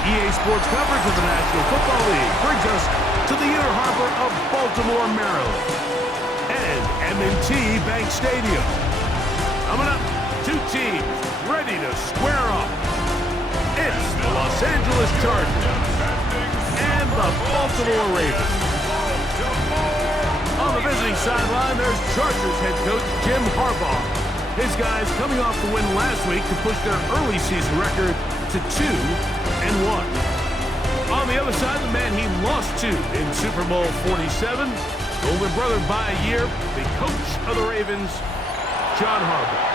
EA Sports coverage of the National Football League brings us to the inner harbor of Baltimore, Maryland, and M&T Bank Stadium. Coming up, two teams ready to square off. It's the Los Angeles Chargers and the Baltimore Ravens. On the visiting sideline, there's Chargers head coach Jim Harbaugh. His guys coming off the win last week to push their early season record to 2-1. On the other side, the man he lost to in Super Bowl 47, older brother by a year, the coach of the Ravens, John Harbaugh.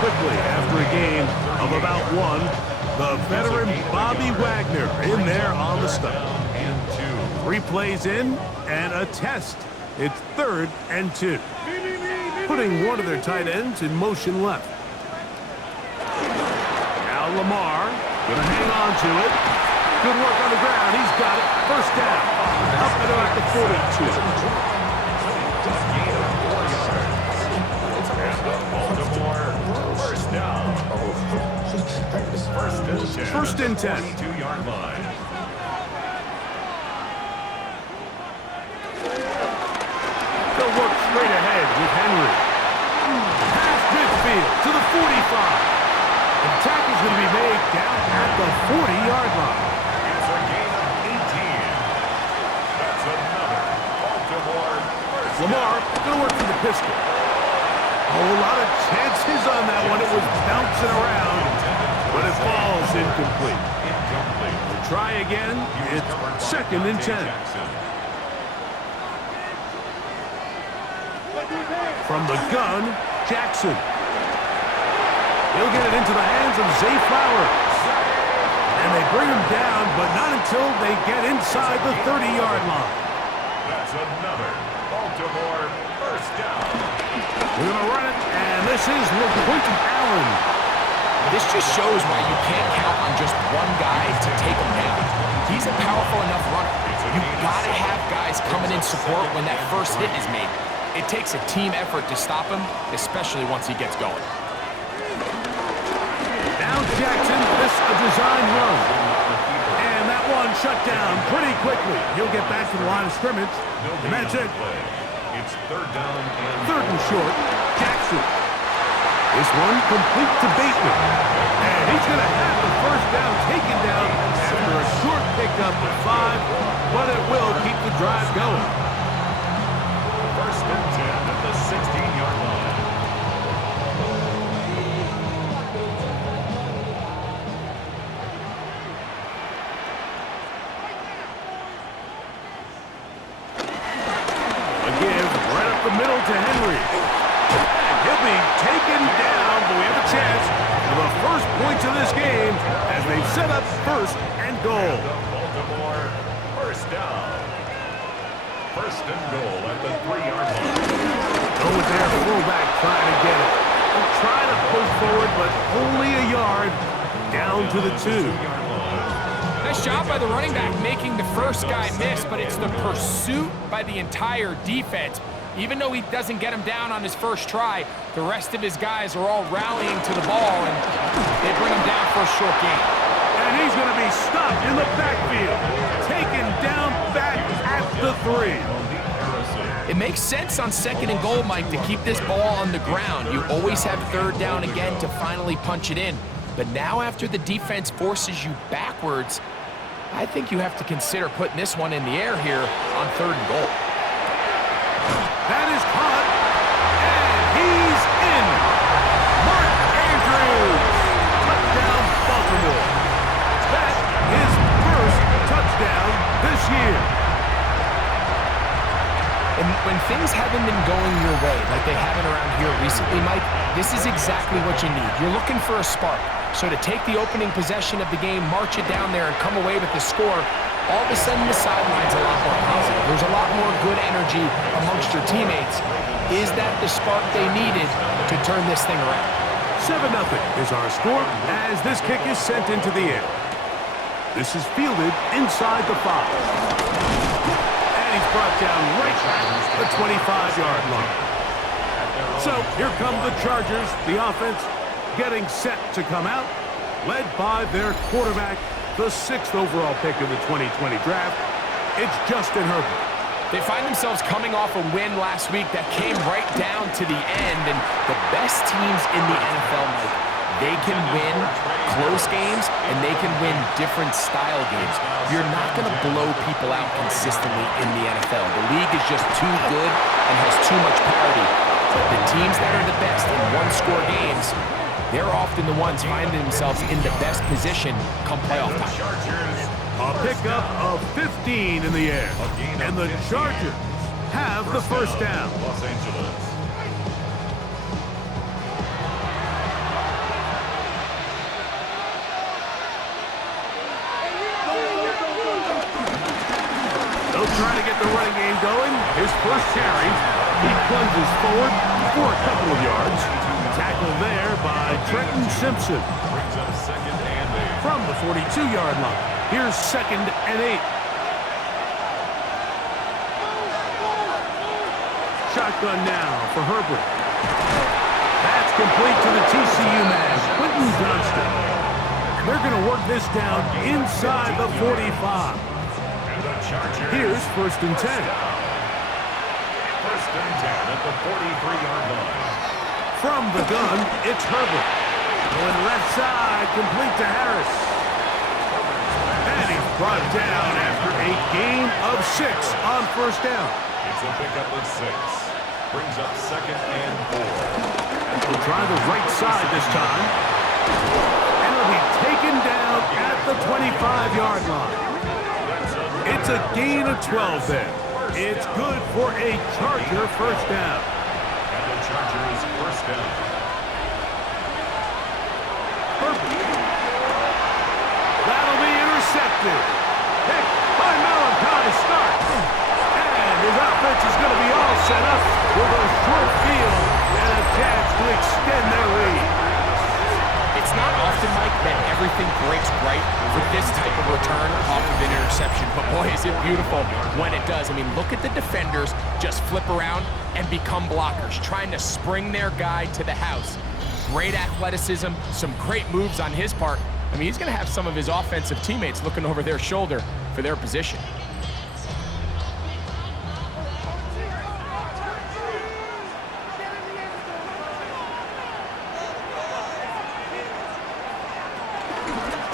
Quickly after a game of about one, the veteran Bobby Wagner in there on the stop. 3 plays in and a test. It's 3rd and 2. Putting one of their tight ends in motion left. Now Lamar gonna hang on to it. Good work on the ground. He's got it. First down. Up and about the 42. First and 10. 2-yard line. They'll work straight ahead with Henry. Past midfield to the 45. The tackle's going to be made down at the 40-yard line. It's a gain of 18. That's another Baltimore first. Lamar going to work for the pistol. A whole lot of chances on that one. It was bouncing around, but it falls incomplete. We'll try again. It's 2nd and 10. From the gun, Jackson. He'll get it into the hands of Zay Flowers. And they bring him down, but not until they get inside the 30-yard line. That's another Baltimore first down. We're going to run it, and this is LaQuinton Allen. This just shows why you can't count on just one guy to take him down. He's a powerful enough runner. You've got to have guys coming in support when that first hit is made. It takes a team effort to stop him, especially once he gets going. Now Jackson, this a design run. And that one shut down pretty quickly. He'll get back to the line of scrimmage, and that's it. It's 3rd down and 3rd and short. Jackson. This one complete to Bateman. And he's going to have the first down taken down after a short pickup of 5, but it will keep the drive going. 1st and 10 at the 16-yard line. The middle to Henry. And he'll be taken down, but we have a chance for the first points of this game as they set up 1st and goal. Baltimore first down. 1st and goal at the 3-yard line. Go with their fullback trying to get it. They'll try to push forward, but only a yard down to the 2. Nice job by the running back making the first guy miss, but it's the pursuit by the entire defense. Even though he doesn't get him down on his first try, the rest of his guys are all rallying to the ball, and they bring him down for a short gain. And he's going to be stopped in the backfield, taken down back at the 3. It makes sense on 2nd and goal, Mike, to keep this ball on the ground. You always have 3rd down again to finally punch it in. But now after the defense forces you backwards, I think you have to consider putting this one in the air here on 3rd and goal. That is caught, and he's in. Mark Andrews, touchdown Baltimore. That's his first touchdown this year. And when things haven't been going your way, like they haven't around here recently, Mike, this is exactly what you need. You're looking for a spark. So to take the opening possession of the game, march it down there, and come away with the score, all of a sudden the sideline's a lot more positive. There's a lot more good energy amongst your teammates. Is that the spark they needed to turn this thing around? 7-0 is our score as this kick is sent into the air. This is fielded inside the 5. And he's brought down right at the 25-yard line. So here come the Chargers, the offense getting set to come out, led by their quarterback, the 6th overall pick of the 2020 draft. It's Justin Herbert. They find themselves coming off a win last week that came right down to the end, and the best teams in the NFL, Mike, they can win close games, and they can win different style games. You're not going to blow people out consistently in the NFL. The league is just too good and has too much parity. But the teams that are the best in one-score games, they're often the ones finding themselves in the best position come playoff time. A pickup of 15 in the air, and the Chargers have the first down. Los Angeles. They'll try to get the running game going. His first carry, he plunges forward for a couple of yards. Tackled there by Trenton Simpson. Brings up 2nd and 8. From the 42-yard line. Here's 2nd and 8. Shotgun now for Herbert. That's complete to the TCU man, Quentin Johnston. And they're going to work this down inside the 45. Here's 1st and 10. 1st and 10 at the 43-yard line. From the gun, it's Herbert. Going left side, complete to Harris. And he's brought down after a gain of 6 on 1st down. It's a pickup of 6. Brings up 2nd and 4. He'll try the right side this time. And he'll be taken down at the 25-yard line. It's a gain of 12 there. It's good for a Charger first down. And the Chargers first down. Herbert. That'll be intercepted. Hit by Malachi Stark. And his offense is going to be all set up with a short field and a chance to extend their lead. It's not often, Mike, that everything breaks right with this type of return off of an interception. But boy, is it beautiful when it does. I mean, look at the defenders just flip around and become blockers, trying to spring their guy to the house. Great athleticism, some great moves on his part. I mean, he's going to have some of his offensive teammates looking over their shoulder for their position.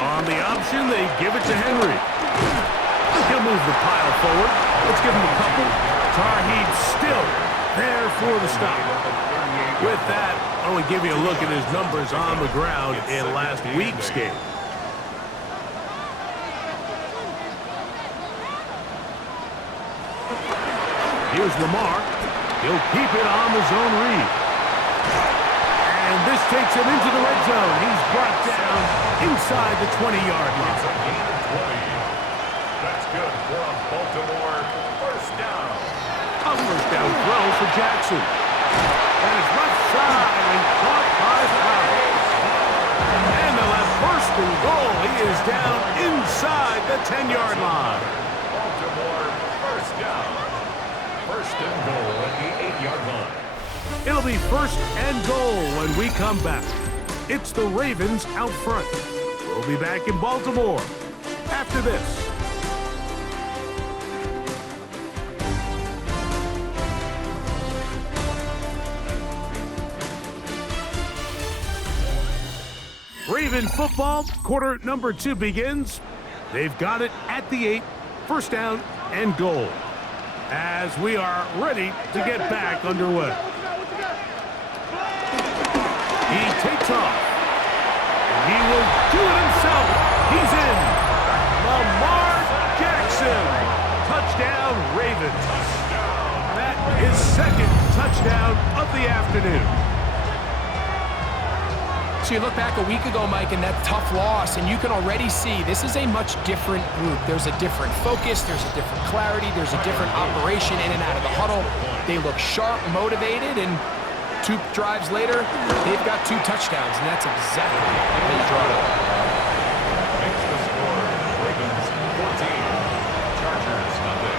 On the option, they give it to Henry. He'll move the pile forward. Let's give him a couple. Tarheed still there for the stop. With that, I want to give you a look at his numbers on the ground in last week's game. Here's Lamar. He'll keep it on the zone read. And this takes him into the red zone. He's brought down inside the 20-yard line. It's a gain of 20. That's good for a Baltimore first down. A first down throw for Jackson. And it's left side and caught by Flowers. And they'll have 1st and goal. He is down inside the 10-yard line. Baltimore first down. 1st and goal at the 8-yard line. It'll be 1st and goal when we come back. It's the Ravens out front. We'll be back in Baltimore after this. Raven football, quarter number 2 begins. They've got it at the 8, 1st down and goal. As we are ready to get back underway. He takes off. And he will do it himself. He's in. Lamar Jackson. Touchdown, Ravens. That is 2nd touchdown of the afternoon. So you look back a week ago, Mike, and that tough loss, and you can already see this is a much different group. There's a different focus, there's a different clarity, there's a different operation in and out of the huddle. They look sharp, motivated, and 2 drives later, they've got 2 touchdowns, and that's exactly how you draw it up. Makes the score Ravens 14, Chargers nothing.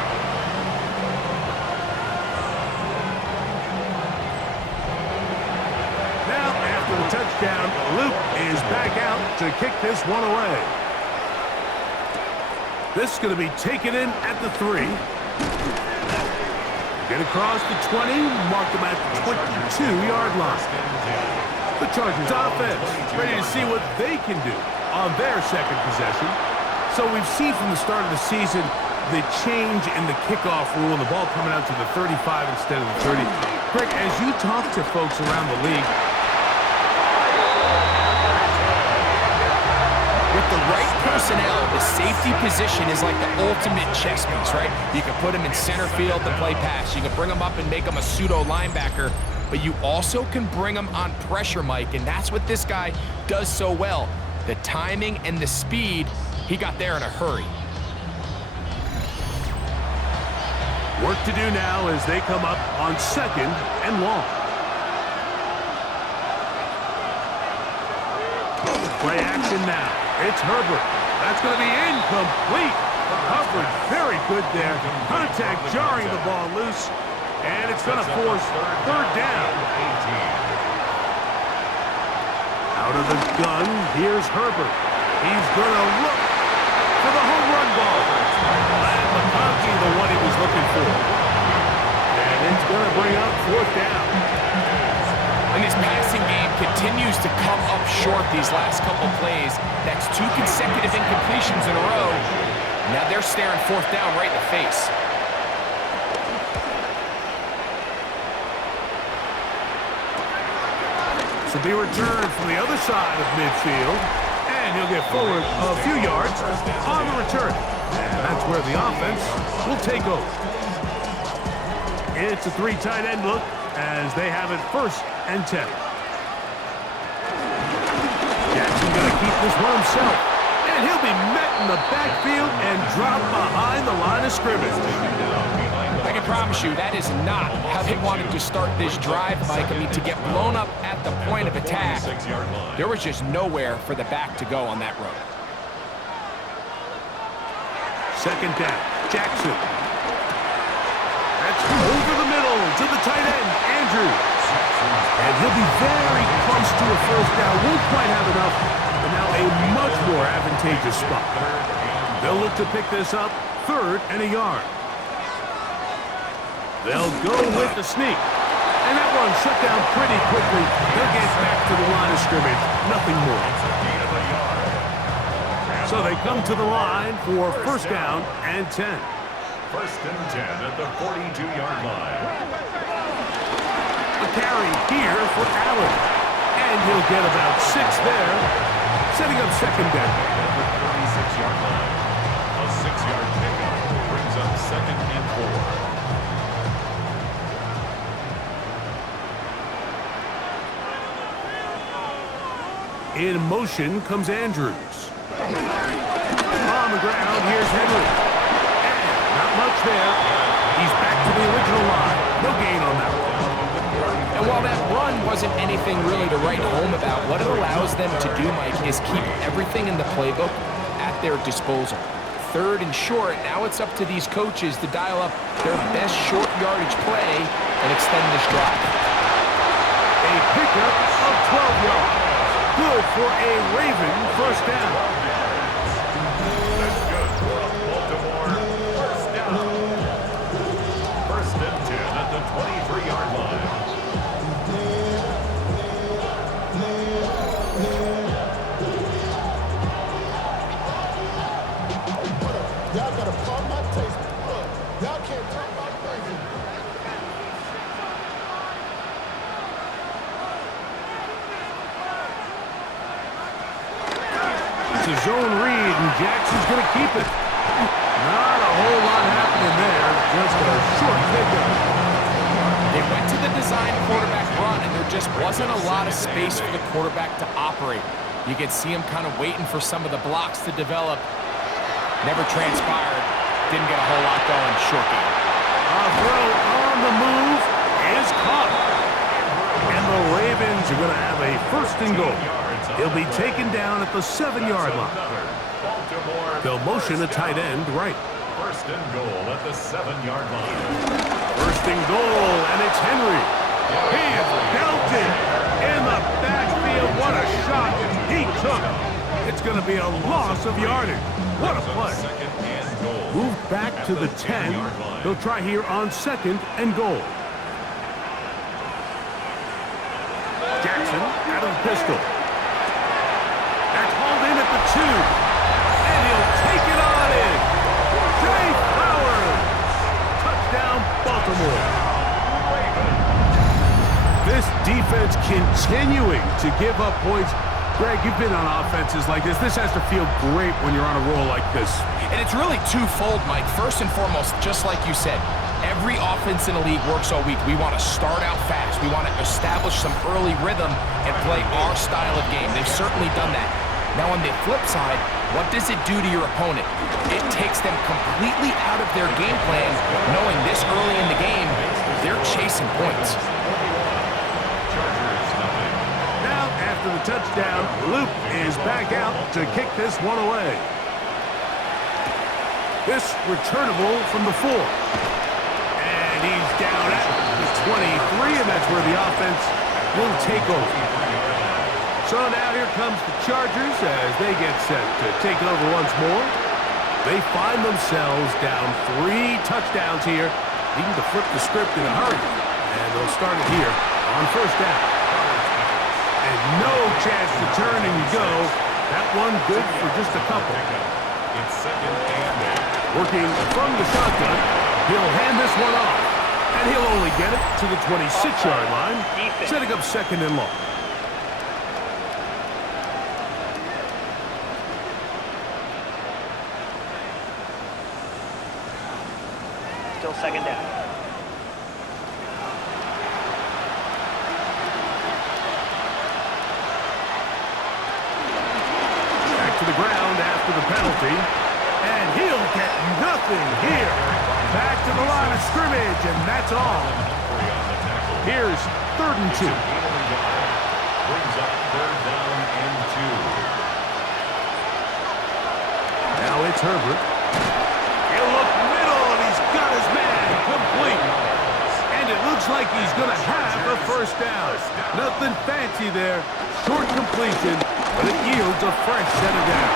Now, after the touchdown, Luke is back out to kick this one away. This is going to be taken in at the 3. Get across the 20, mark them at the 22-yard line. The Chargers offense ready to see what they can do on their second possession. So we've seen from the start of the season the change in the kickoff rule and the ball coming out to the 35 instead of the 30. Greg, as you talk to folks around the league, with the right personnel, the safety position is like the ultimate chess piece, right? You can put him in center field to play pass. You can bring him up and make him a pseudo linebacker, but you also can bring him on pressure, Mike, and that's what this guy does so well. The timing and the speed, he got there in a hurry. work to do now as they come up on 2nd and long. Play action now. It's Herbert. That's going to be incomplete. Coverage very good there. Contact jarring the ball loose. And it's going to force 3rd down. Out of the gun, here's Herbert. He's going to look for the home run ball. And McConkey, the one he was looking for. And it's going to bring up 4th down. And his passing game continues to come up short these last couple plays. That's 2 consecutive incompletions in a row. Now they're staring 4th down right in the face. So be returned from the other side of midfield. And he'll get forward a few yards on the return. And that's where the offense will take over. It's a 3 tight end look as they have it 1st and 10. Jackson going to keep this one himself. And he'll be met in the backfield and dropped behind the line of scrimmage. I can promise you that is not how they wanted to start this drive, Mike. I mean, to get blown up at the point of attack, there was just nowhere for the back to go on that road. 2nd down, Jackson. That's over the middle to the tight end, Andrews. And he'll be very close to a 1st down. Won't quite have enough, but now a much more advantageous spot. They'll look to pick this up 3rd and a yard. They'll go with the sneak. And that one shut down pretty quickly. They'll get back to the line of scrimmage. Nothing more. So they come to the line for 1st down and 10. 1st and 10 at the 42-yard line. A carry here for Allen. And he'll get about 6 there. Setting up 2nd down. At the 36-yard line. A 6-yard pickup brings up 2nd and 4. In motion comes Andrews. On the ground, here's Henry. And not much there. He's back to the original line. No gain on that one. And while that run wasn't anything really to write home about, what it allows them to do, Mike, is keep everything in the playbook at their disposal. 3rd and short, now it's up to these coaches to dial up their best short yardage play and extend this drive. A pickup of 12 yards. Good for a Raven 1st down. That's good for a Baltimore 1st down. 1st and 10 at the 23-yard line. Y'all gotta pump my taste. Look, y'all can't talk about crazy. It's a zone read, and Jackson's going to keep it. Not a whole lot happening there. Just a short pickup. They went to the design quarterback run, and they're just just wasn't a lot of space for the quarterback to operate. You could see him kind of waiting for some of the blocks to develop. Never transpired. Didn't get a whole lot going. Short game. A throw on the move is caught. And the Ravens are going to have a 1st and goal. He'll be taken down at the 7-yard line. They'll motion a tight end right. 1st and goal at the 7-yard line. 1st and goal, and it's Henry. He is belted in the backfield. What a shot he took. It's going to be a loss of yardage. What a play. Moved back to the 10. They'll try here on 2nd and goal. Jackson out of the pistol. That's hauled in at the 2. And he'll take it on in. Jay Flowers. Touchdown, Baltimore. This defense continuing to give up points. Greg, you've been on offenses like this. This has to feel great when you're on a roll like this. And it's really twofold, Mike. First and foremost, just like you said, every offense in the league works all week. We want to start out fast. We want to establish some early rhythm and play our style of game. They've certainly done that. Now, on the flip side, what does it do to your opponent? It takes them completely out of their game plan, knowing this early in the game, they're chasing points. After the touchdown, Luke is back out to kick this one away. This returnable from the 4. And he's down at the 23, and that's where the offense will take over. So now here comes the Chargers as they get set to take it over once more. They find themselves down 3 touchdowns here, needing to flip the script in a hurry. And they'll start it here on 1st down. And no chance to turn and go. That one good for just a couple. It's 2nd and 8. Working from the shotgun, he'll hand this one off. And he'll only get it to the 26-yard line, setting up 2nd and long. Still 2nd down. To the ground after the penalty, and he'll get nothing here. Back to the line of scrimmage, and that's all. Here's 3rd and 2. Brings up 3rd down and 2. Now it's Herbert. He'll look middle, and he's got his man complete. And it looks like he's going to have a 1st down. Nothing fancy there. Short completion, but it yields a fresh set of down.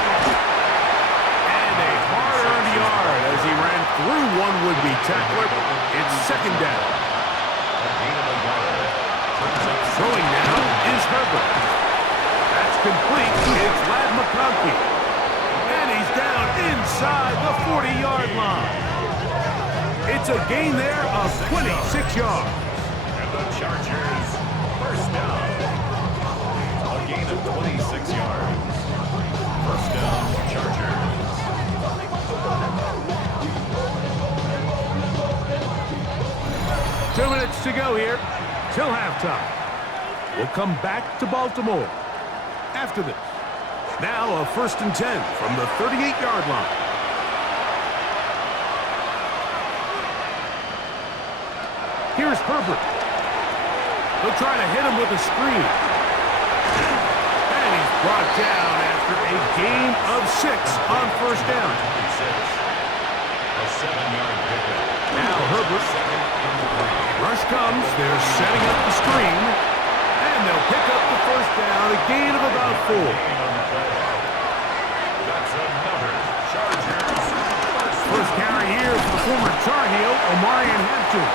And a hard-earned yard as he ran through one would-be tackler. It's 2nd down. Throwing now is Herbert. That's complete. It's Ladd McConkey. And he's down inside the 40-yard line. It's a gain there of 26 yards. And the Chargers, 1st down. A gain of 26 yards. 1st down, Chargers. Two minutes to go here till halftime. We'll come back to Baltimore after this. Now a 1st and 10 from the 38-yard line. Here's Herbert. They'll try to hit him with a screen. And he's brought down after a gain of 6 on 1st down. A 7-yard pickup. Now Herbert. Rush comes. They're setting up the screen. And they'll pick up the 1st down. A gain of about 4. That's another Chargers. First carry here for the former Tar Heel, Omarion Hampton.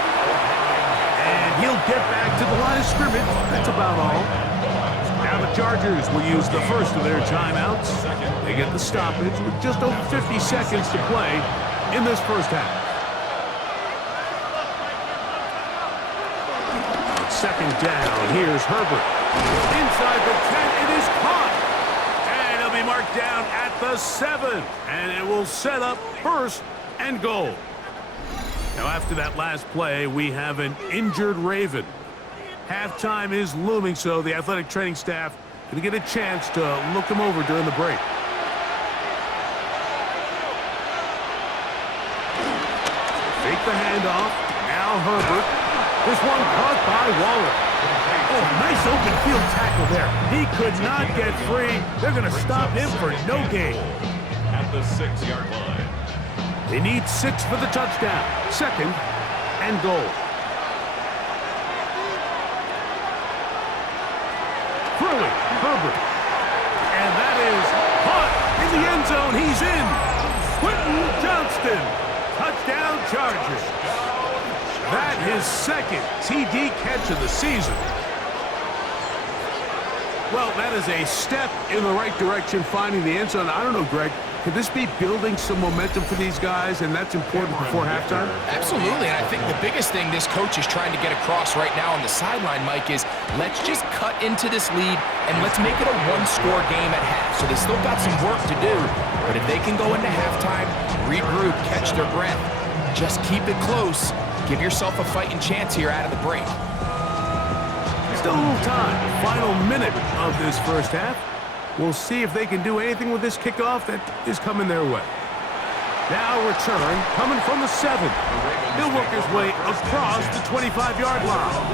And he'll get back to the line of scrimmage. That's about all. Now the Chargers will use the first of their timeouts. They get the stoppage with just over 50 seconds to play in this 1st half. 2nd down. Here's Herbert. Inside the 10. It is caught. And he'll be marked down at the 7. And it will set up 1st and goal. Now, after that last play, we have an injured Raven. Halftime is looming, so the athletic training staff going to get a chance to look him over during the break. Fake the handoff. Now Herbert. This one caught by Waller. Oh, nice open field tackle there. He could not get free. They're going to stop him for no gain. At the 6-yard line. They need 6 for the touchdown. 2nd and goal. Throwing, Herbert. And that is caught in the end zone. He's in. Quentin Johnston. Touchdown Chargers. That his 2nd TD catch of the season. Well, that is a step in the right direction, finding the end zone. I don't know, Greg. Could this be building some momentum for these guys, and that's important before halftime? Absolutely, and I think the biggest thing this coach is trying to get across right now on the sideline, Mike, is let's just cut into this lead and let's make it a one-score game at half. So they still got some work to do, but if they can go into halftime, regroup, catch their breath, just keep it close, give yourself a fighting chance here out of the break. Still a little time. Final minute of this first half. We'll see if they can do anything with this kickoff that is coming their way. Now return, coming from the 7. He'll work his way across the 25-yard line.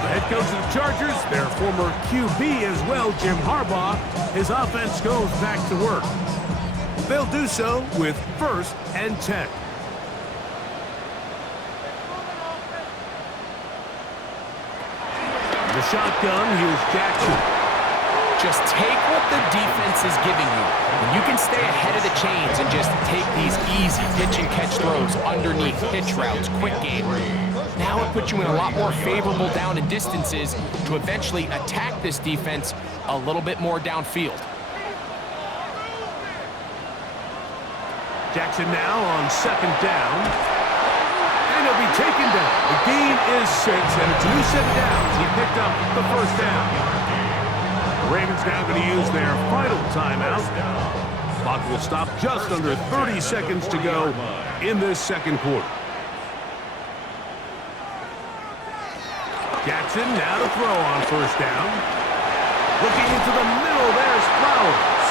The head coach of the Chargers, their former QB as well, Jim Harbaugh, his offense goes back to work. They'll do so with 1st and 10. The shotgun, here's Jackson. Just take what the defense is giving you. And you can stay ahead of the chains and just take these easy pitch and catch throws underneath, pitch routes, quick game. Now it puts you in a lot more favorable down and distances to eventually attack this defense a little bit more downfield. Jackson now on 2nd down. And he'll be taken down. The gain is 6, and it's a new set of downs. He picked up the 1st down. The Ravens now going to use their final timeout. Clock will stop just under 30 seconds to go in this 2nd quarter. Jackson now to throw on 1st down. Looking into the middle, there's Flowers.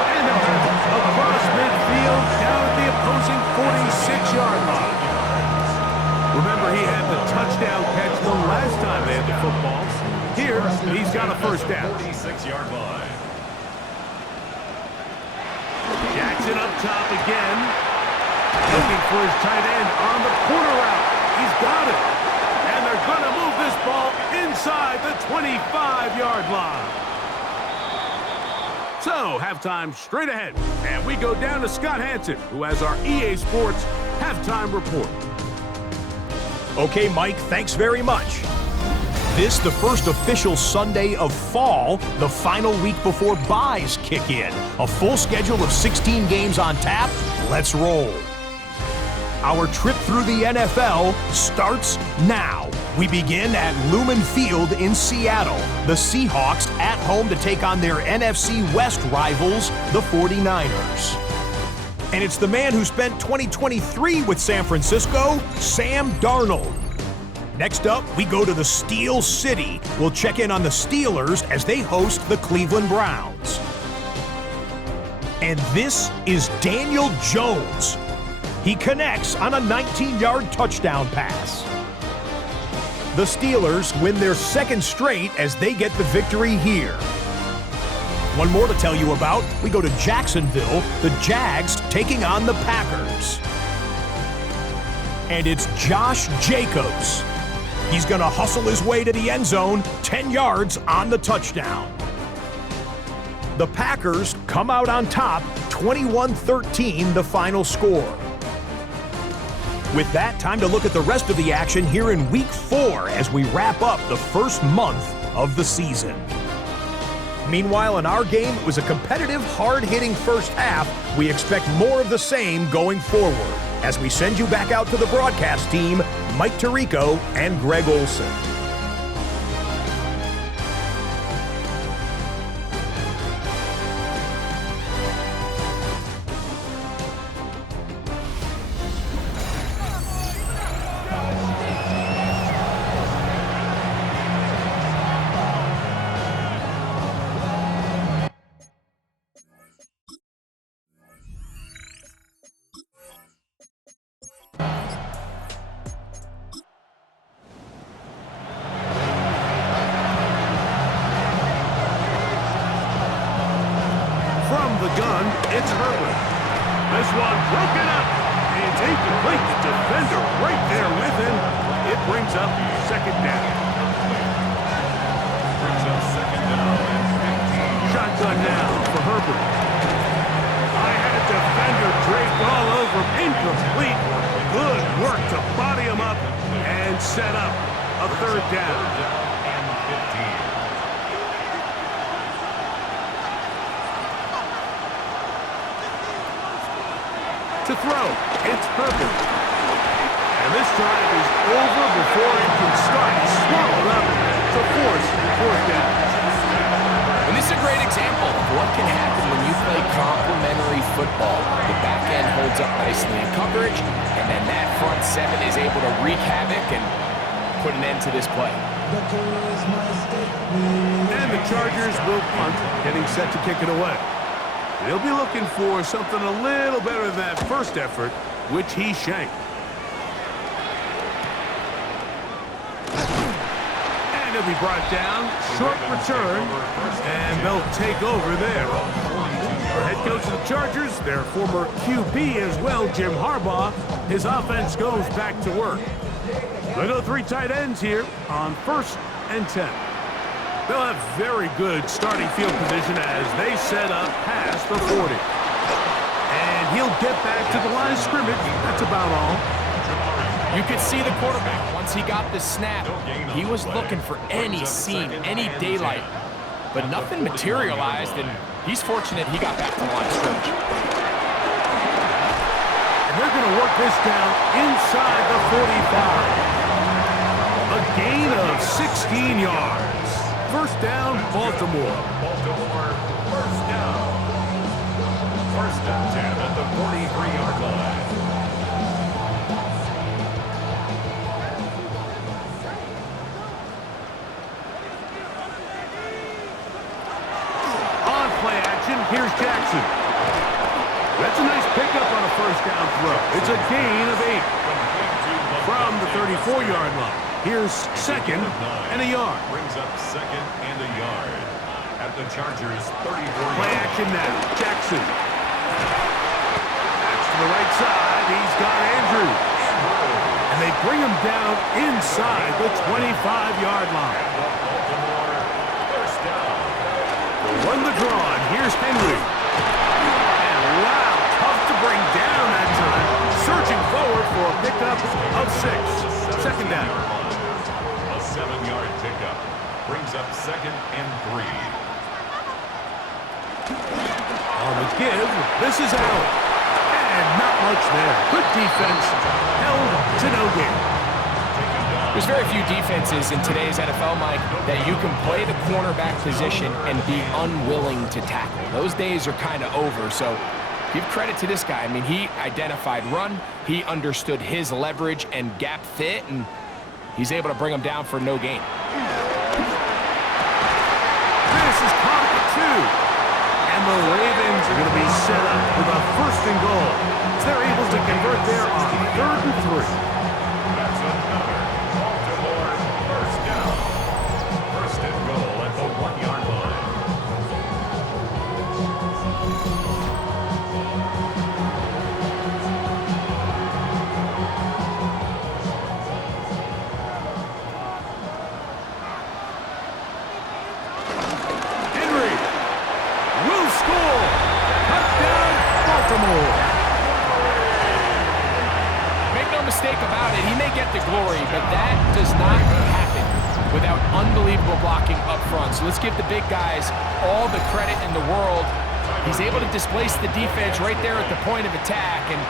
And across midfield, down at the opposing 46-yard line. Remember, he had the touchdown catch the last time they had the football. Here, he's got a 1st down. 46-yard line. Jackson up top again. Looking for his tight end on the corner route. He's got it. And they're going to move this ball inside the 25-yard line. So, halftime straight ahead. And we go down to Scott Hansen, who has our EA Sports halftime report. Okay, Mike, thanks very much. This, the first official Sunday of fall, the final week before byes kick in. A full schedule of 16 games on tap. Let's roll. Our trip through the NFL starts now. We begin at Lumen Field in Seattle. The Seahawks at home to take on their NFC West rivals, the 49ers. And it's the man who spent 2023 with San Francisco, Sam Darnold. Next up, we go to the Steel City. We'll check in on the Steelers as they host the Cleveland Browns. And this is Daniel Jones. He connects on a 19-yard touchdown pass. The Steelers win their 2nd straight as they get the victory here. One more to tell you about. We go to Jacksonville, the Jags taking on the Packers. And it's Josh Jacobs. He's going to hustle his way to the end zone, 10 yards on the touchdown. The Packers come out on top, 21-13 the final score. With that, time to look at the rest of the action here in Week 4 as we wrap up the first month of the season. Meanwhile, in our game, it was a competitive, hard-hitting first half. We expect more of the same going forward. As we send you back out to the broadcast team, Mike Tirico and Greg Olson. broken up. It's incomplete. The defender right there with him. It brings up second down. Brings up second down and 15. Shotgun now for Herbert. I had a defender draped all over him. Incomplete. Good work to body him up and set up a third down. Third down and 15. To throw, it's Herbert. And this drive is over before it can start. He's swallowed up to force fourth down. And this is a great example of what can happen when you play complementary football. The back end holds up nicely in coverage, and then that front seven is able to wreak havoc and put an end to this play. And the Chargers will punt, getting set to kick it away. They'll be looking for something a little better than that first effort, which he shanked. And he'll be brought down. Short return, and they'll take over there. The head coach of the Chargers, their former QB as well, Jim Harbaugh, his offense goes back to work. They'll go three tight ends here on 1st and 10. They'll have very good starting field position as they set up past the 40. And he'll get back to the line of scrimmage. That's about all. You could see the quarterback, once he got the snap, he was looking for any seam, any daylight. But nothing materialized, and he's fortunate he got back to the line of scrimmage. And they're going to work this down inside the 45. A gain of 16 yards. First down, Baltimore. Baltimore, first down. First and 10 at the 43-yard line. On play action, here's Jackson. That's a nice pickup on a first down throw. It's a gain of 8 from the 34-yard line. Here's second and a yard. Brings up second and a yard at the Chargers' 34. Play action now. Jackson. That's to the right side. He's got Andrews. And they bring him down inside the 25-yard line. Baltimore, first down. They'll run the draw, and here's Henry. And wow, tough to bring down that time. Surging forward for a pickup of 6. Second down. A 7-yard pickup brings up second and 3. On the give, this is out. And not much there. Good defense. Held to no gain. There's very few defenses in today's NFL, Mike, that you can play the cornerback position and be unwilling to tackle. Those days are kind of over, so give credit to this guy. I mean, he identified run, he understood his leverage and gap fit, and he's able to bring him down for no gain. This is caught at 2. And the Ravens are going to be set up with a first and goal. So they're able to convert there on 3rd and 3. That's another Baltimore first down. First and goal at the 1-yard line. Henry will score. Touchdown, Baltimore. Make no mistake about it, he may get the glory, but that does not happen without unbelievable blocking up front. So let's give the big guys all the credit in the world. He's able to displace the defense right there at the point of attack, and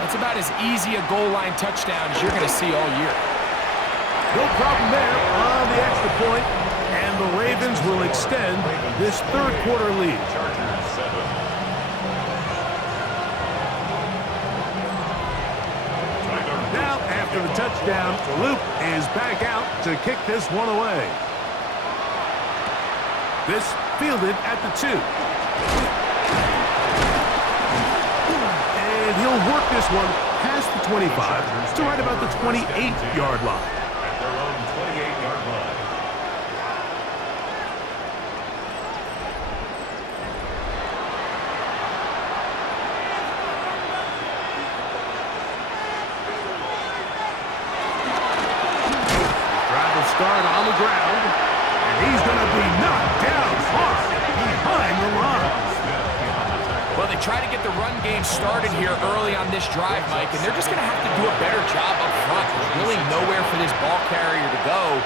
that's about as easy a goal line touchdown as you're going to see all year. No problem there on the extra point, and the Ravens will extend this third quarter lead. Chargers 7. Now, after the touchdown, Luke is back out to kick this one away. This fielded at the 2. And he'll work this one past the 25 to right about the 28-yard line. At their own 28-yard line. start on the ground. And he's going to be knocked down hard behind the line. Well, they try to get the run game started here early on this drive, Mike, and they're just going to have to do a better job up front. There's really nowhere for this ball carrier to go.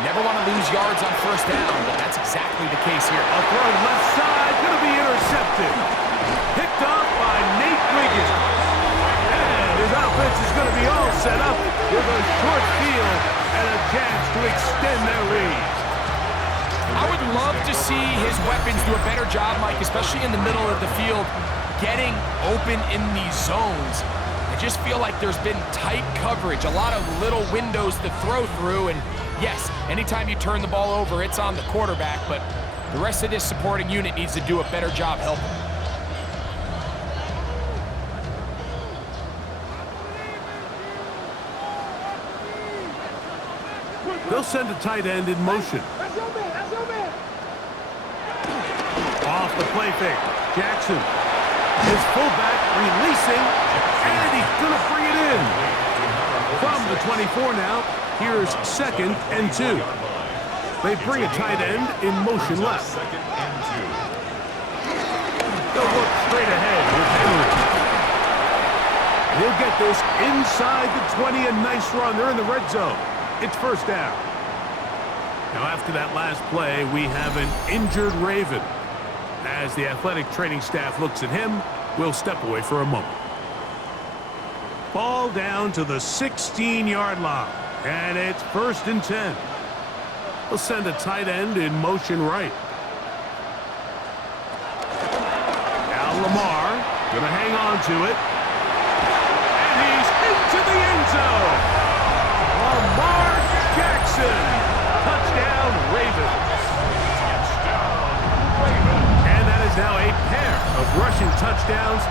You never want to lose yards on first down, but that's exactly the case here. A throw left side, going to be intercepted. Picked off by Nate Wiggins. And his offense is going to be all set up with a short field and a chance to extend their lead. I would love to see his weapons do a better job, Mike, especially in the middle of the field, getting open in these zones. I just feel like there's been tight coverage, a lot of little windows to throw through, and yes, anytime you turn the ball over, it's on the quarterback, but the rest of this supporting unit needs to do a better job helping. They'll send a tight end in motion. That's your man. That's your man. Off the play fake. Jackson. His fullback releasing. And he's going to bring it in. From the 24 now, here's 2nd and 2. They bring a tight end in motion left. They'll look straight ahead with Henry. He'll get this inside the 20. A nice run. They're in the red zone. It's first down. Now after that last play, we have an injured Raven. As the athletic training staff looks at him, we'll step away for a moment. Ball down to the 16-yard line, and it's 1st and 10. We'll send a tight end in motion right. Now Lamar, gonna hang on to it. And he's into the end zone. Lamar Jackson. Touchdown, Ravens. And that is now a pair of rushing touchdowns.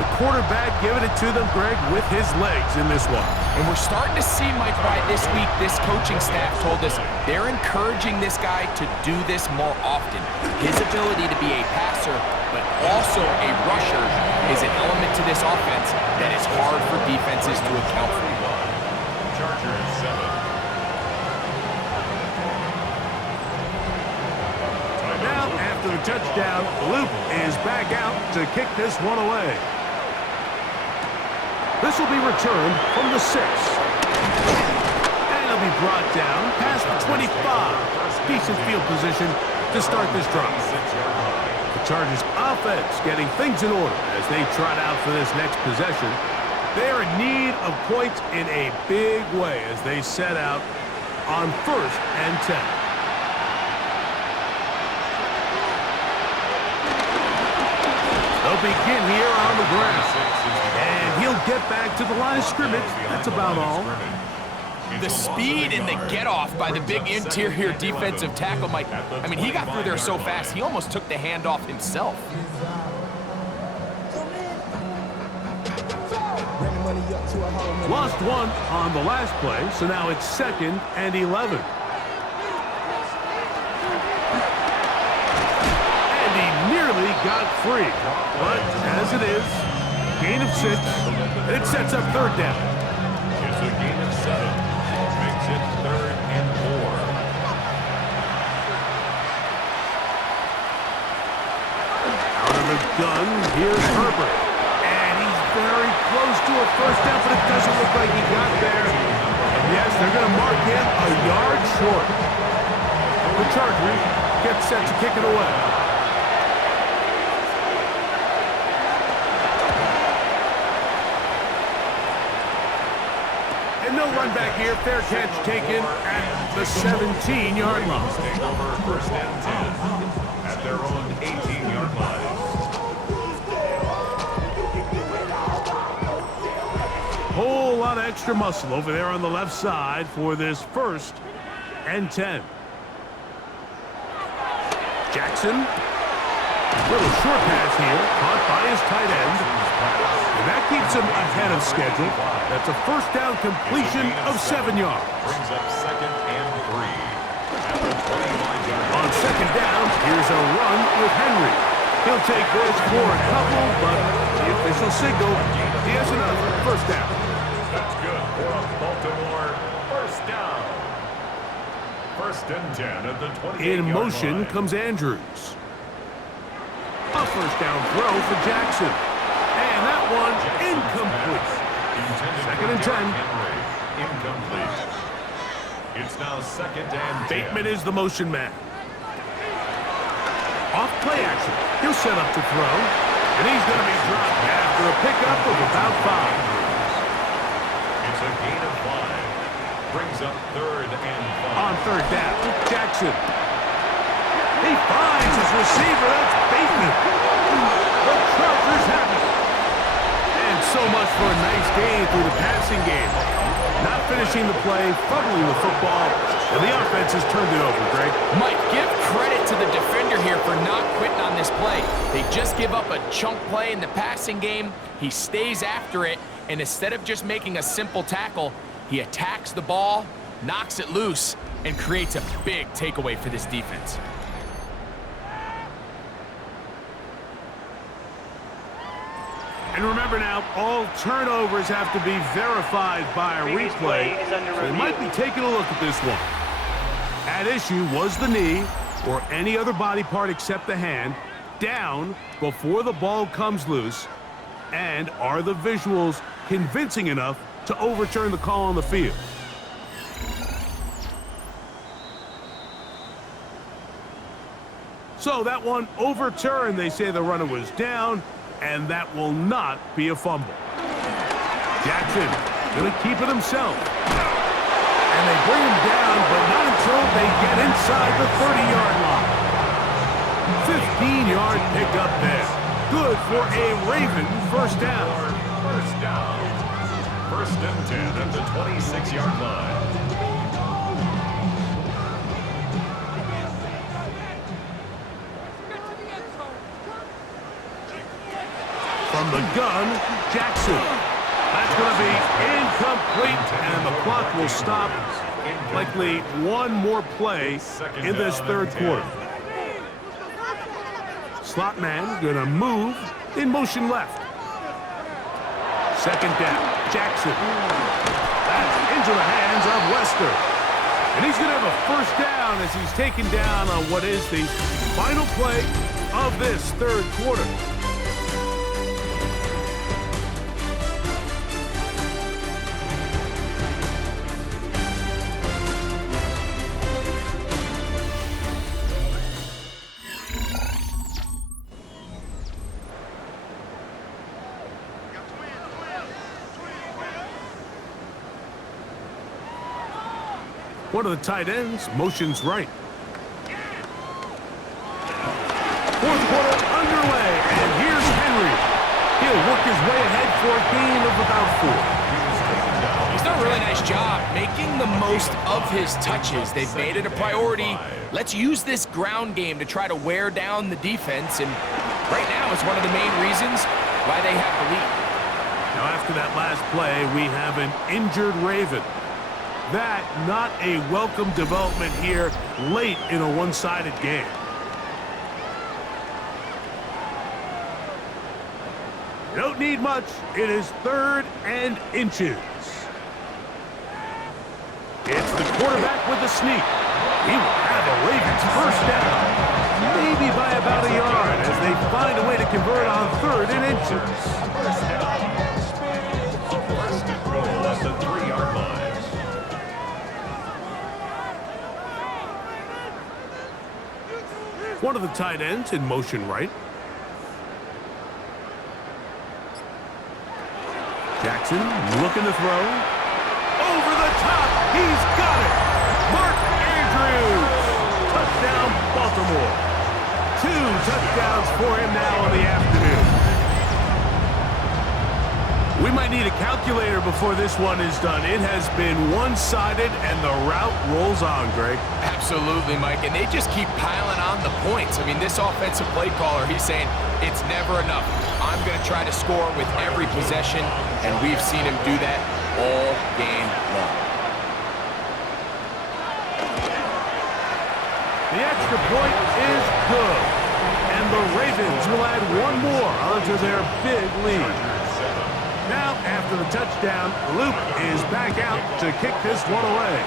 The quarterback giving it to them, Greg, with his legs in this one. And we're starting to see, Mike, why this week this coaching staff told us they're encouraging this guy to do this more often. His ability to be a passer, but also a rusher, is an element to this offense that is hard for defenses to account for. Chargers 7. Now, after the touchdown, Luke is back out to kick this one away. This will be returned from the 6. And it'll be brought down past the 25. Decent field position to start this drive. The Chargers offense getting things in order as they trot out for this next possession. They're in need of points in a big way as they set out on 1st and 10. They'll begin here on the ground. And he'll get back to the line of scrimmage. That's about all. The speed and the get-off by the big interior defensive tackle, Mike. I mean, he got through there so fast, he almost took the handoff himself. Lost one on the last play, so now it's 2nd and 11. And he nearly got free. But as it is, gain of 6, and it sets up 3rd down. It's a gain of 7. Makes it 3rd and 4. Out of the gun, here's Herbert. And he's very close to a first down, but it doesn't look like he got there. And yes, they're going to mark him a yard short. The Chargers get set to kick it away. And no run back here. Fair catch taken at the 17-yard line. Take over 1st and 10 at their own 18-yard line. Whole lot of extra muscle over there on the left side for this 1st and 10. Jackson. Little short pass here, caught by his tight end. And that keeps him ahead of schedule. That's a first down completion of 7 yards. Brings up 2nd and 3. At the 25-yard line. On 2nd down, here's a run with Henry. He'll take this for a couple, but the official signal, he has enough. First down. That's good for a Baltimore first down. First and 10 at the 28-yard In motion line. comes Andrews. A first down throw for Jackson. And that one incomplete. Second and 10. Henry, incomplete. It's now second and 10. Bateman is the motion man. Off play action. He'll set up to throw. And he's going to be dropped after a pickup of about 5. It's a gain of 5. Brings up third and 5. On third down, Jackson. He finds his receiver. That's Bateman. The Chargers have it. And so much for a nice gain through the passing game. Not finishing the play, fumbling the football, and the offense has turned it over, Greg. Mike, give credit to the defender here for not quitting on this play. They just give up a chunk play in the passing game. He stays after it, and instead of just making a simple tackle, he attacks the ball, knocks it loose, and creates a big takeaway for this defense. And remember now, all turnovers have to be verified by a Previous replay. play is under So they review. might be taking a look at this one. At issue was the knee, or any other body part except the hand, down before the ball comes loose. And are the visuals convincing enough to overturn the call on the field? So that one overturned. They say the runner was down, and that will not be a fumble. Jackson going to keep it himself. And they bring him down, but not until they get inside the 30-yard line. 15-yard pickup there. Good for a Raven first down. First down. First and 10 at the 26-yard line. From the gun, Jackson. That's going to be incomplete, and the clock will stop. Likely one more play in this third quarter. Slot man going to move in motion left. Second down, Jackson. That's into the hands of Lester. And he's going to have a first down as he's taken down on what is the final play of this third quarter. One of the tight ends motions right. Fourth quarter underway, and here's Henry. He'll work his way ahead for a gain of about 4. He's done a really nice job making the most of his touches. They've made it a priority. Let's use this ground game to try to wear down the defense, and right now it's one of the main reasons why they have the lead. Now after that last play, we have an injured Raven. That not a welcome development here late in a one-sided game. Don't need much. It is third and inches. It's the quarterback with the sneak. He will have a Ravens first down. Maybe by about a yard as they find a way to convert on third and inches. First down. First and goal at the 3-yard line. One of the tight ends in motion right. Jackson looking to throw. Over the top. He's got it. Mark Andrews. Touchdown, Baltimore. 2 touchdowns for him now in the afternoon. We might need a calculator before this one is done. It has been one-sided, and the route rolls on, Greg. Absolutely, Mike, and they just keep piling on the points. I mean, this offensive play caller, he's saying it's never enough. I'm going to try to score with every possession, and we've seen him do that all game long. The extra point is good, and the Ravens will add one more onto their big lead. Now, after the touchdown, Luke is back out to kick this one away.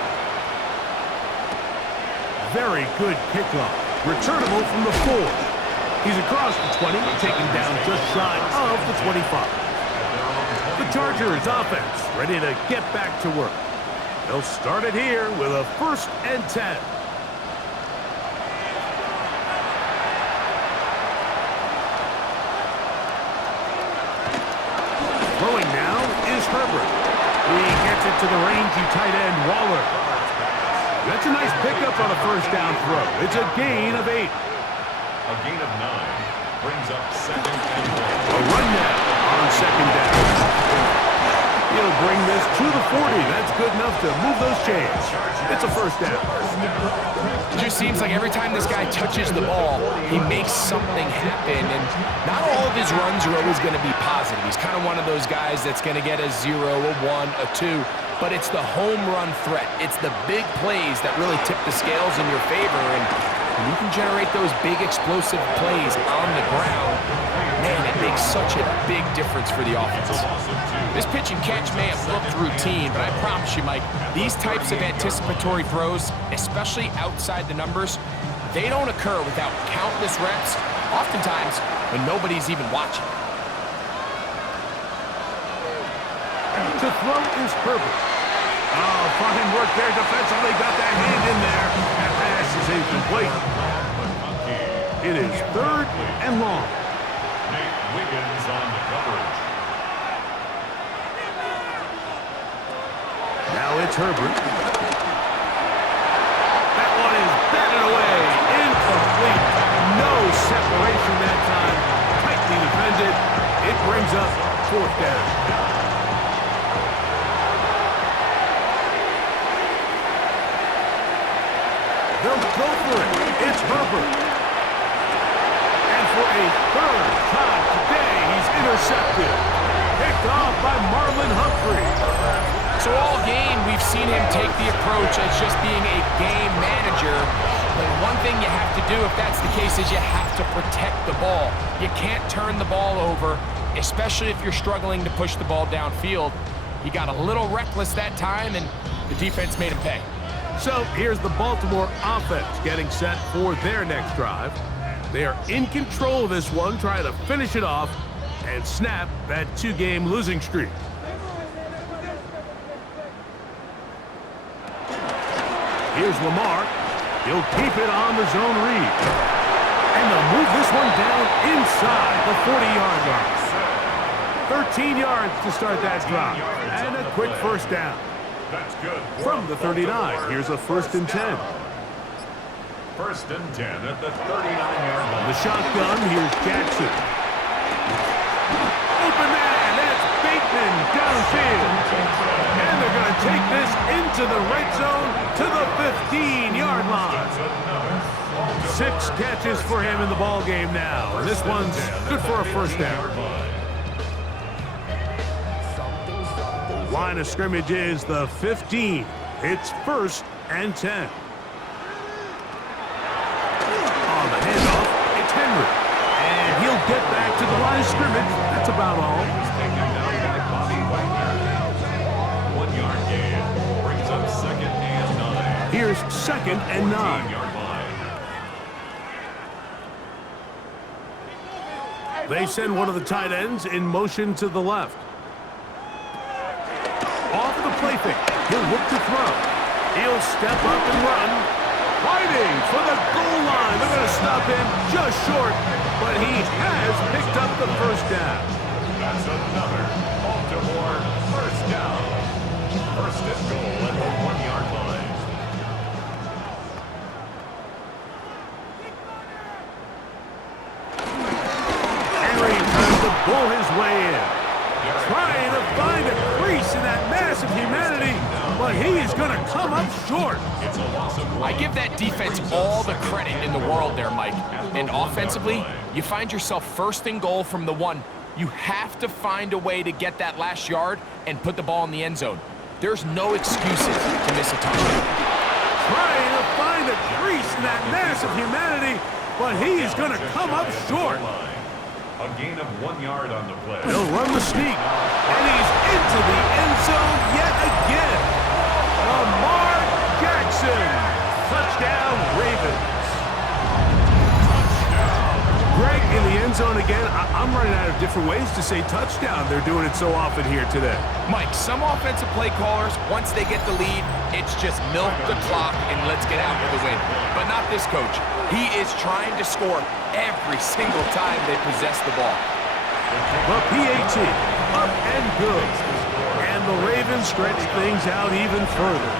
very good kickoff. Returnable from the 4. He's across the 20, taken down just shy of the 25. The Chargers offense ready to get back to work. They'll start it here with a 1st and 10. Throwing now is Herbert. He gets it to the rangy tight end Waller. That's a nice pickup on a 1st down throw. It's a gain of 8. A gain of 9 brings up 2nd and 1. A run now on 2nd down. He'll bring this to the 40. That's good enough to move those chains. It's a 1st down. It just seems like every time this guy touches the ball, he makes something happen. And not all of his runs are always going to be positive. He's kind of one of those guys that's going to get a 0, a 1, a 2. But it's the home run threat. It's the big plays that really tip the scales in your favor. And when you can generate those big explosive plays on the ground, man, it makes such a big difference for the offense. This pitch and catch may have looked routine, but I promise you, Mike, these types of anticipatory throws, especially outside the numbers, they don't occur without countless reps, oftentimes when nobody's even watching. To throw is Herbert. Oh, fine work there defensively. Got that hand in there. That pass is incomplete. It is 3rd and long. Nate Wiggins on the coverage. Now it's Herbert. That one is batted away. Incomplete. No separation that time. Tightly defended. It brings up 4th down. They'll go for it. It's Herbert. And for a 3rd time today, he's intercepted. Picked off by Marlon Humphrey. So all game, we've seen him take the approach as just being a game manager. But one thing you have to do, if that's the case, is you have to protect the ball. You can't turn the ball over, especially if you're struggling to push the ball downfield. He got a little reckless that time, and the defense made him pay. So here's the Baltimore offense getting set for their next drive. They are in control of this one, trying to finish it off and snap that 2-game losing streak. Here's Lamar. He'll keep it on the zone read. And they'll move this one down inside the 40-yard line. 13 yards to start that drive. And a quick 1st down. That's good. From the 39, here's a 1st and 10. 1st and 10 at the 39-yard line. The shotgun, here's Jackson. Open man, that's Bateman downfield. And they're going to take this into the red zone to the 15-yard line. 6 catches for him in the ball game now. And this one's good for a 1st down. Line of scrimmage is the 15. It's 1st and 10. On the handoff, it's Henry. And he'll get back to the line of scrimmage. That's about all. Taken down by Bobby Wagner. 1-yard gain brings up 2nd and 9. Here's 2nd and 9. 14-yard line. They send one of the tight ends in motion to the left. Off the play fake. He'll look to throw. He'll step up and run. Fighting for the goal line. They're going to stop him just short, but he has picked up the 1st down. That's another Baltimore 1st down. 1st and goal at the 1-yard line. Henry tries to bull his way in. Trying to find a crease in that mass of humanity, but he is going to come up short. It's a loss of 1. I give that defense all the credit in the world there, Mike. And offensively, you find yourself 1st and goal from the 1. You have to find a way to get that last yard and put the ball in the end zone. There's no excuses to miss a touchdown. Trying to find a crease in that mass of humanity, but he is going to come up short. A gain of 1 yard on the play. He'll run the sneak, and he's into the end zone yet again. Lamar Jackson. Touchdown, Ravens. I'm running out of different ways to say touchdown. They're doing it so often here today. Mike, some offensive play callers, once they get the lead, it's just milk the clock and let's get out with the win. But not this coach. He is trying to score every single time they possess the ball. The PAT, up and good. And the Ravens stretch things out even further.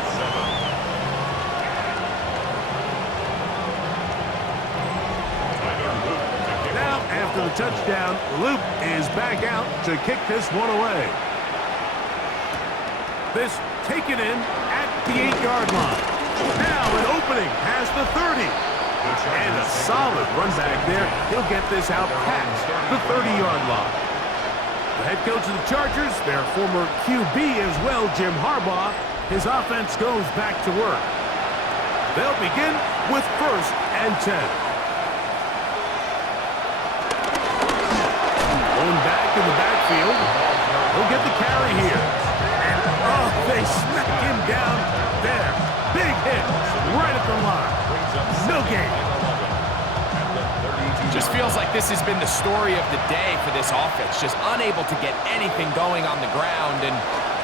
Now, after the touchdown, Luke is back out to kick this one away. This taken in at the 8-yard line. Now an opening past the 30. And a solid run back there. He'll get this out past the 30-yard line. The head coach of the Chargers, their former QB as well, Jim Harbaugh, his offense goes back to work. They'll begin with 1st and 10. Going back in the backfield. He'll get the carry here. And, oh, they smack him down there. Big hit right at the line. No gain. Just feels like this has been the story of the day for this offense. Just unable to get anything going on the ground. And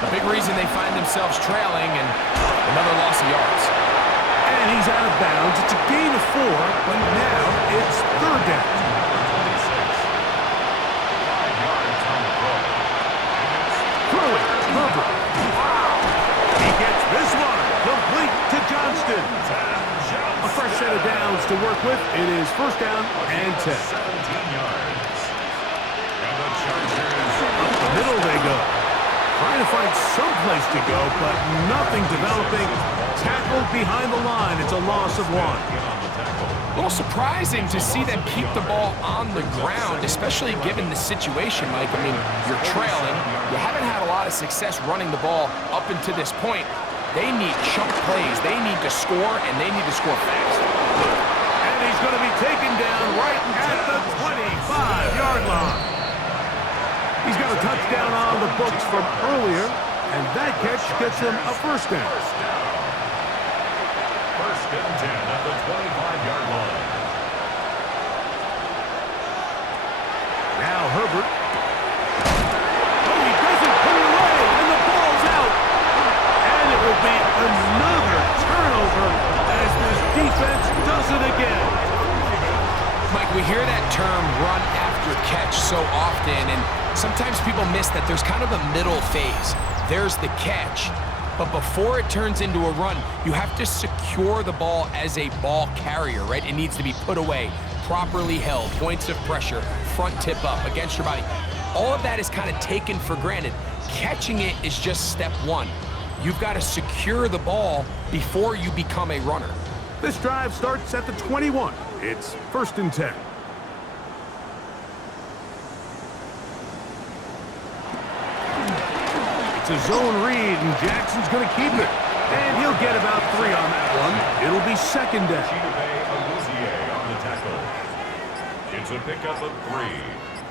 the big reason they find themselves trailing and another loss of yards. And he's out of bounds. It's a gain of 4, but now it's 3rd down. Throwing, Herbert. He gets this one complete to Johnston. A fresh set of downs to work with. It is 1st down and 10. 17 yards. And the Chargers Up the middle they go. Trying to find some place to go, but nothing developing. Tackled behind the line. It's a loss of 1. A little surprising to see them keep the ball on the ground, especially given the situation, Mike. I mean, you're trailing. You haven't had a lot of success running the ball up until this point. They need chunk plays. They need to score, and they need to score fast. And he's going to be taken down right at the 25-yard line. He's got a touchdown on the books from earlier, and that catch gets him a 1st down. 1st and 10 at the 25-yard line. Now Herbert. Oh, he doesn't put it away, and the ball's out. And it will be another turnover as this defense does it again. Mike, we hear that term run after catch so often, and sometimes people miss that there's kind of a middle phase. There's the catch, but before it turns into a run, you have to secure the ball as a ball carrier, right? It needs to be put away, properly held, points of pressure, front tip up against your body. All of that is kind of taken for granted. Catching it is just step 1. You've got to secure the ball before you become a runner. This drive starts at the 21. It's 1st and 10. It's a zone read, and Jackson's going to keep it. And he'll get about 3 on that one. It'll be 2nd down. On the tackle. It's a pickup of 3.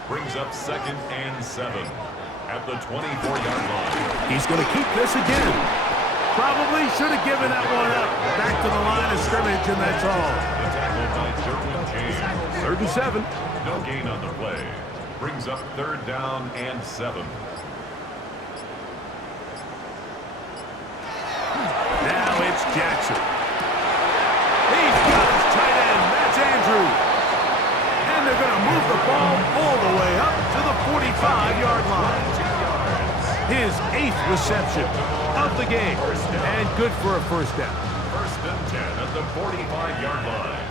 Brings up 2nd and 7 at the 24-yard line. He's going to keep this again. Probably should have given that one up. Back to the line of scrimmage, and that's all. The tackle by Derwin James. 3rd and 7. No gain on the play. Brings up 3rd down and 7. Now it's Jackson. He's got his tight end. That's Andrews. And they're going to move the ball all the way up to the 45-yard line. His 8th reception of the game. And good for a 1st down. 1st and 10 at the 45-yard line.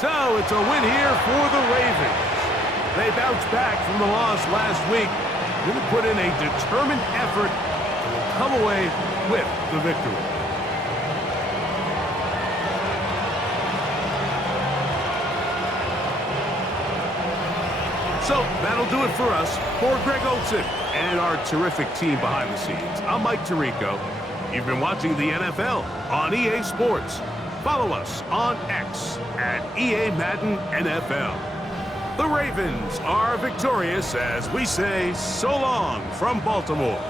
So it's a win here for the Ravens. They bounced back from the loss last week. Going to put in a determined effort and will come away with the victory. So that'll do it for us. For Greg Olson and our terrific team behind the scenes, I'm Mike Tirico. You've been watching the NFL on EA Sports. Follow us on X at EA Madden NFL. The Ravens are victorious as we say so long from Baltimore.